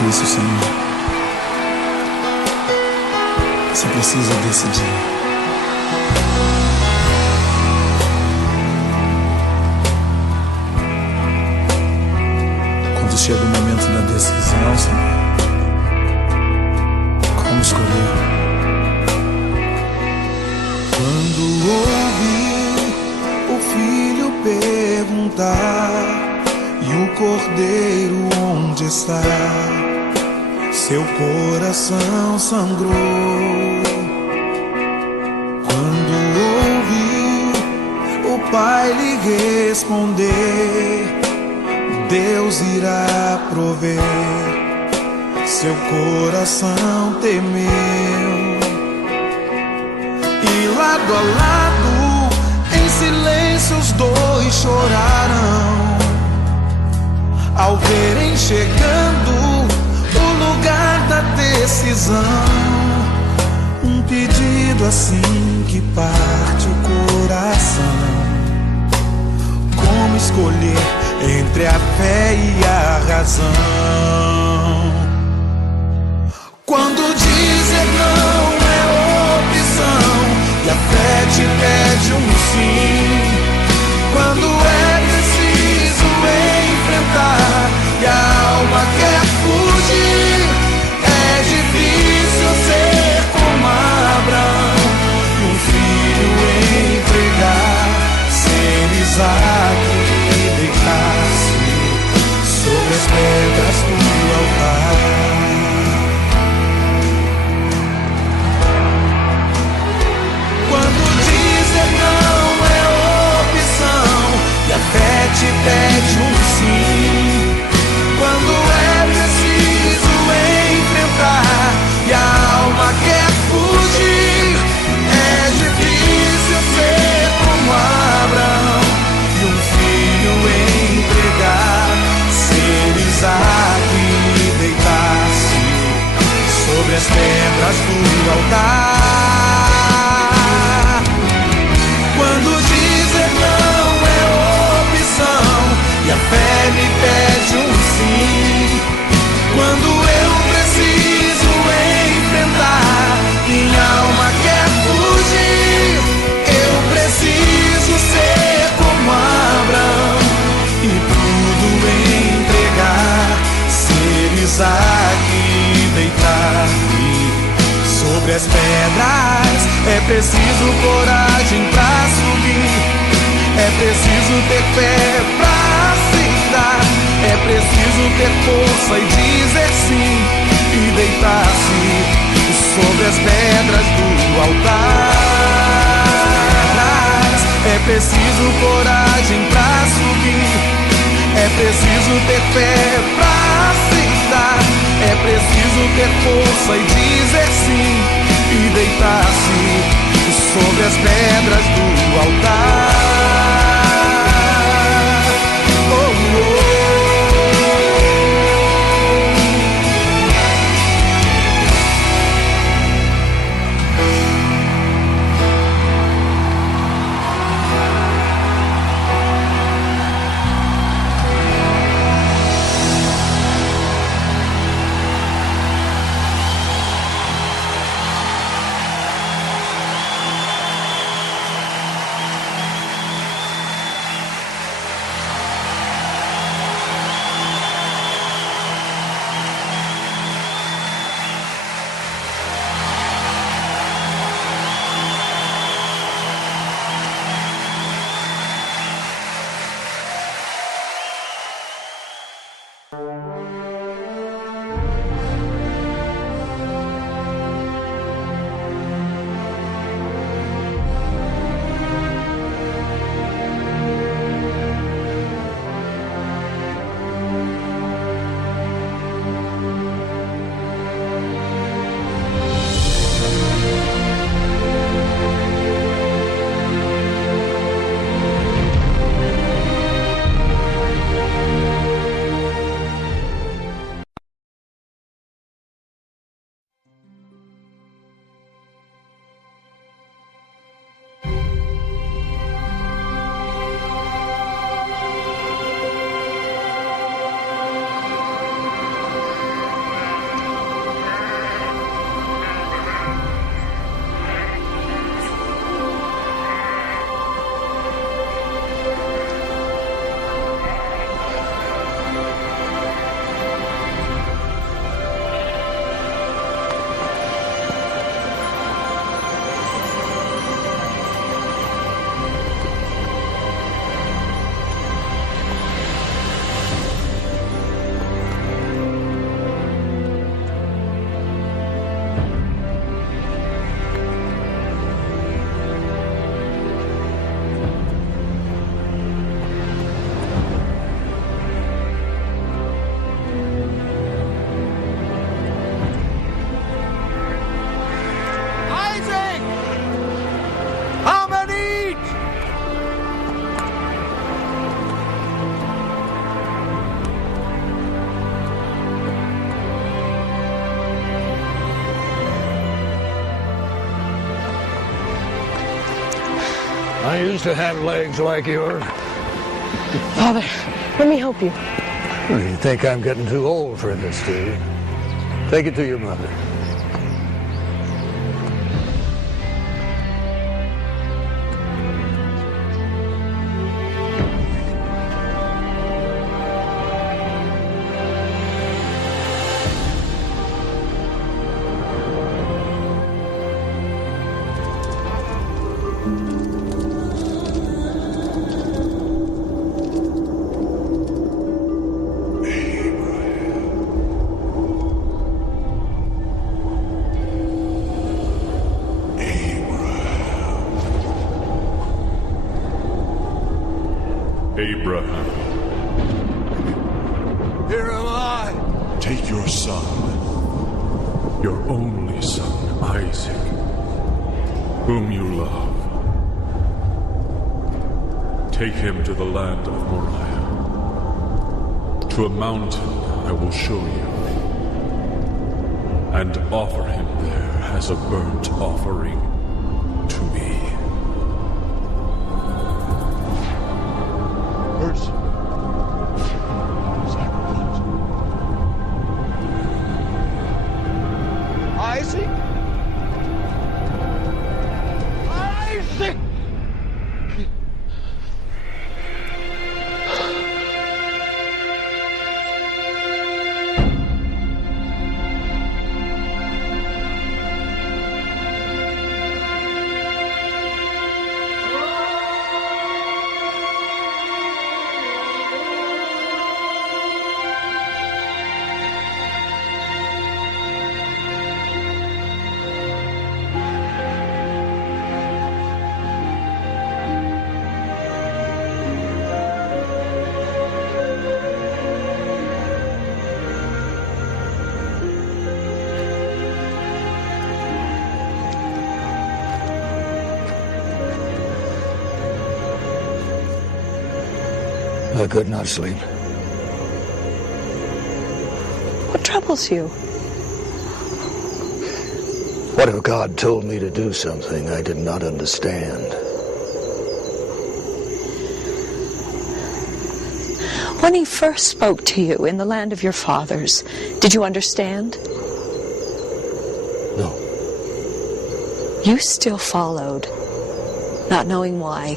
difícil, Senhor. Você precisa decidir. Quando chega o momento da decisão, Senhor, como escolher? Quando ouvi o filho perguntar, e o cordeiro onde está? Seu coração sangrou. Quando ouvi o pai lhe responder, Deus irá prover, seu coração temeu. E lado a lado, em silêncio os dois choraram, ao verem chegando o lugar da decisão. Um pedido assim que parte o coração. Como escolher entre a fé e a razão? Quando dizer não é opção e a fé te pede um sim. Quando é preciso enfrentar e a alma quer fugir, é difícil ser como Abraão e um filho entregar, ser Isaac e deitar-se sobre as pedras do altar. Quando dizer não é opção e a fé te pede um sim. Quando é preciso enfrentar e a alma quer fugir, é difícil ser como Abraão e um filho entregar, ser Isaac e deitar-se sobre as pedras do altar. Quando dizer não é opção e a fé me pede um sim. Quando eu preciso enfrentar, minha alma quer fugir, eu preciso ser como Abraão e tudo entregar, ser Isaac e deitar-me sobre as pedras. É preciso coragem pra subir, é preciso ter fé pra aceitar, é preciso ter força e dizer sim e deitar-se sobre as pedras do altar. É preciso coragem pra subir, é preciso ter fé pra aceitar, é preciso ter força e dizer sim e deitar-se sobre as pedras do altar. I used to have legs like yours. Father, let me help you. Well, you think I'm getting too old for this, do you? Take it to your mother. Abraham. Here am I. Take your son, your only son, Isaac, whom you love. Take him to the land of Moriah, to a mountain I will show you, and offer him there as a burnt offering to me. Mercy. Sacrifice. Isaac? Isaac! I could not sleep. What troubles you? What if God told me to do something I did not understand? When he first spoke to you in the land of your fathers, did you understand? No. You still followed, not knowing why.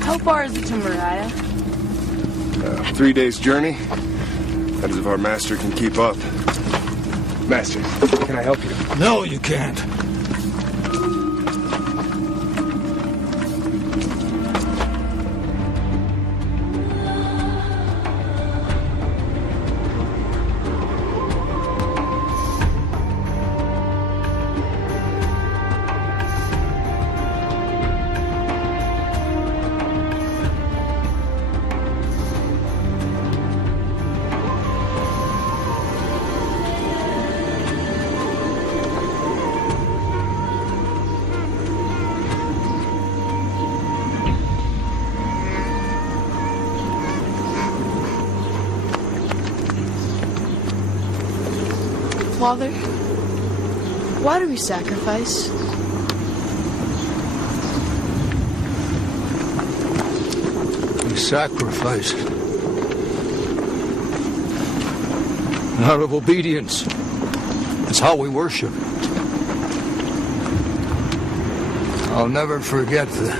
How far is it to Moriah? 3 days' journey. That is if our master can keep up. Master, can I help you? No, you can't. Father, why do we sacrifice? We sacrifice out of obedience. It's how we worship. I'll never forget the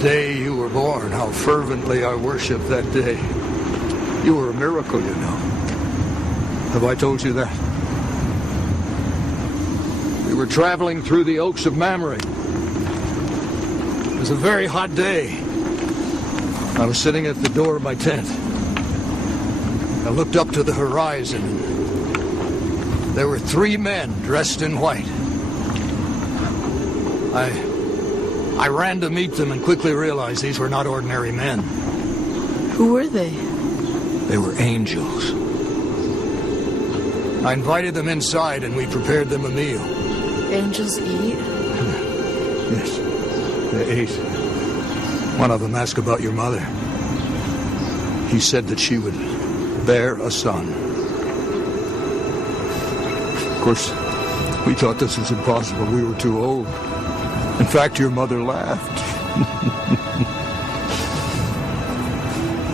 day you were born, how fervently I worshiped that day. You were a miracle, you know. Have I told you that? We were traveling through the oaks of Mamre. It was a very hot day. I was sitting at the door of my tent. I looked up to the horizon. There were 3 men dressed in white. I ran to meet them and quickly realized these were not ordinary men. Who were they? They were angels. I invited them inside and we prepared them a meal. Angels eat? Yes, they ate. One of them asked about your mother. He said that she would bear a son. Of course, we thought this was impossible. We were too old. In fact, your mother laughed.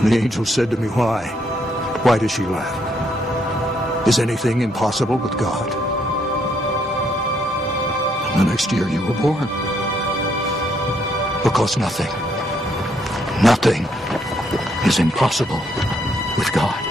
The angel said to me, why? Why does she laugh? Is anything impossible with God? And the next year you were born. Because nothing is impossible with God.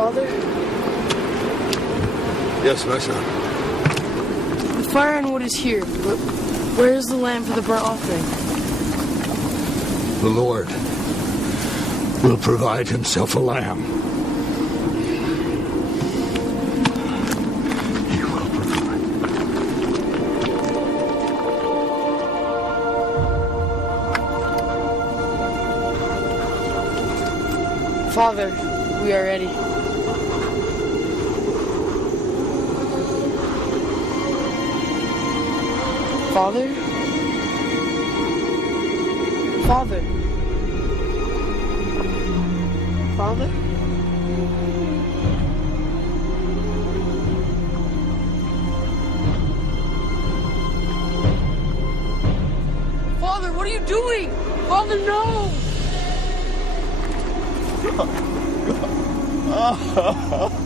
Father? Yes, my son. The fire and wood is here, but where is the lamb for the burnt offering? The Lord will provide himself a lamb. He will provide. Father, we are ready. Father? Father? Father? Father, what are you doing? Father, no!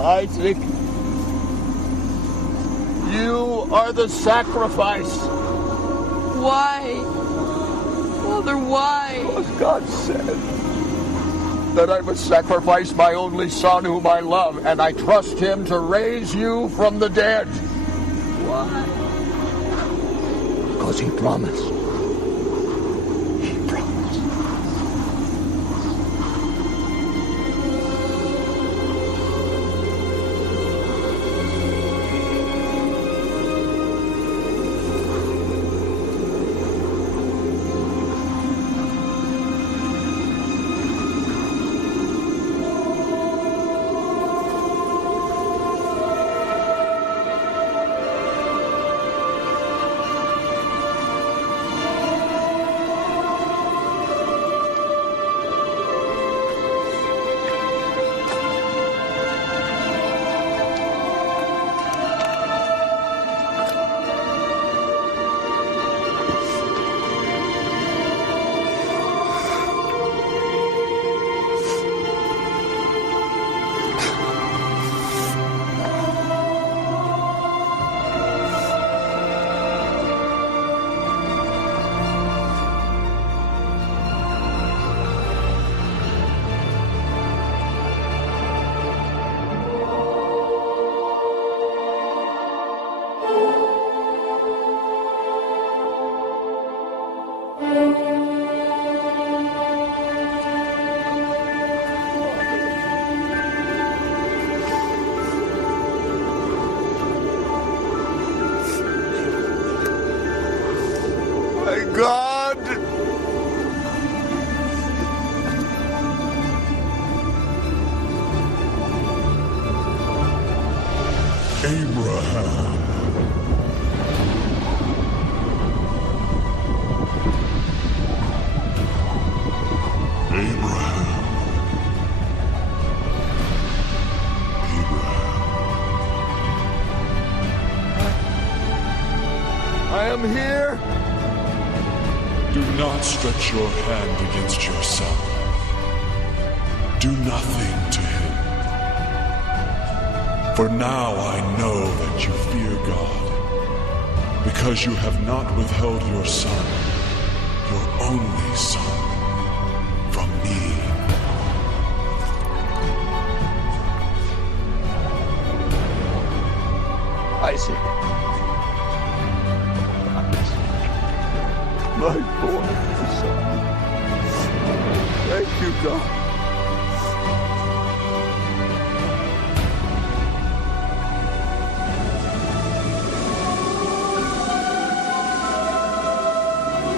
Isaac, you are the sacrifice. Why? Father, why? Because God said that I must sacrifice my only son whom I love, and I trust him to raise you from the dead. Why? Because he promised. He promised. My God! Abraham. I am here. Do not stretch your hand against your son. Do nothing to him. For now I know that you fear God, because you have not withheld your son, your only son, from me. Isaac. My boy, son. Thank you, God.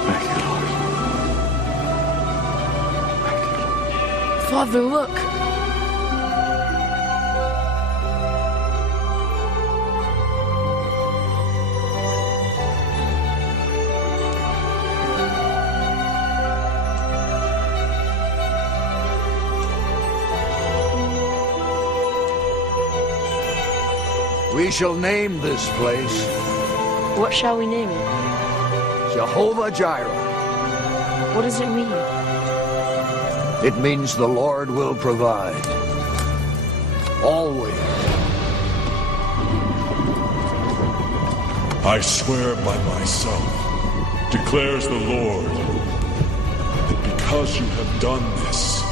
Thank you, Lord. Thank you, Lord. Father, look. We shall name this place What shall we name it? Jehovah Jireh. What does it mean? It means the Lord will provide. Always. I swear by myself, declares the Lord, that because you have done this,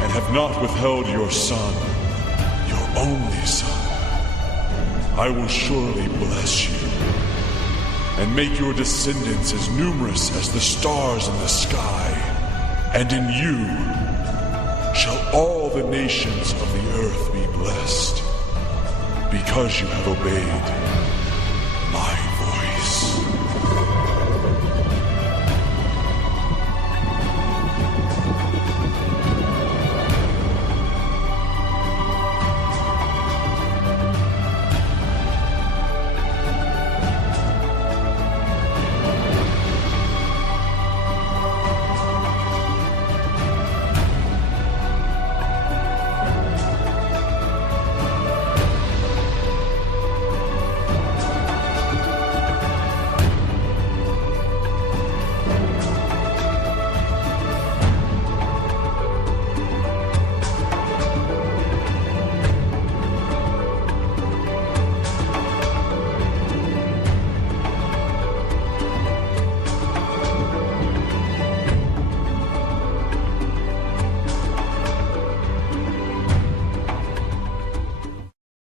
and have not withheld your son, your only son, I will surely bless you, and make your descendants as numerous as the stars in the sky, and in you shall all the nations of the earth be blessed, because you have obeyed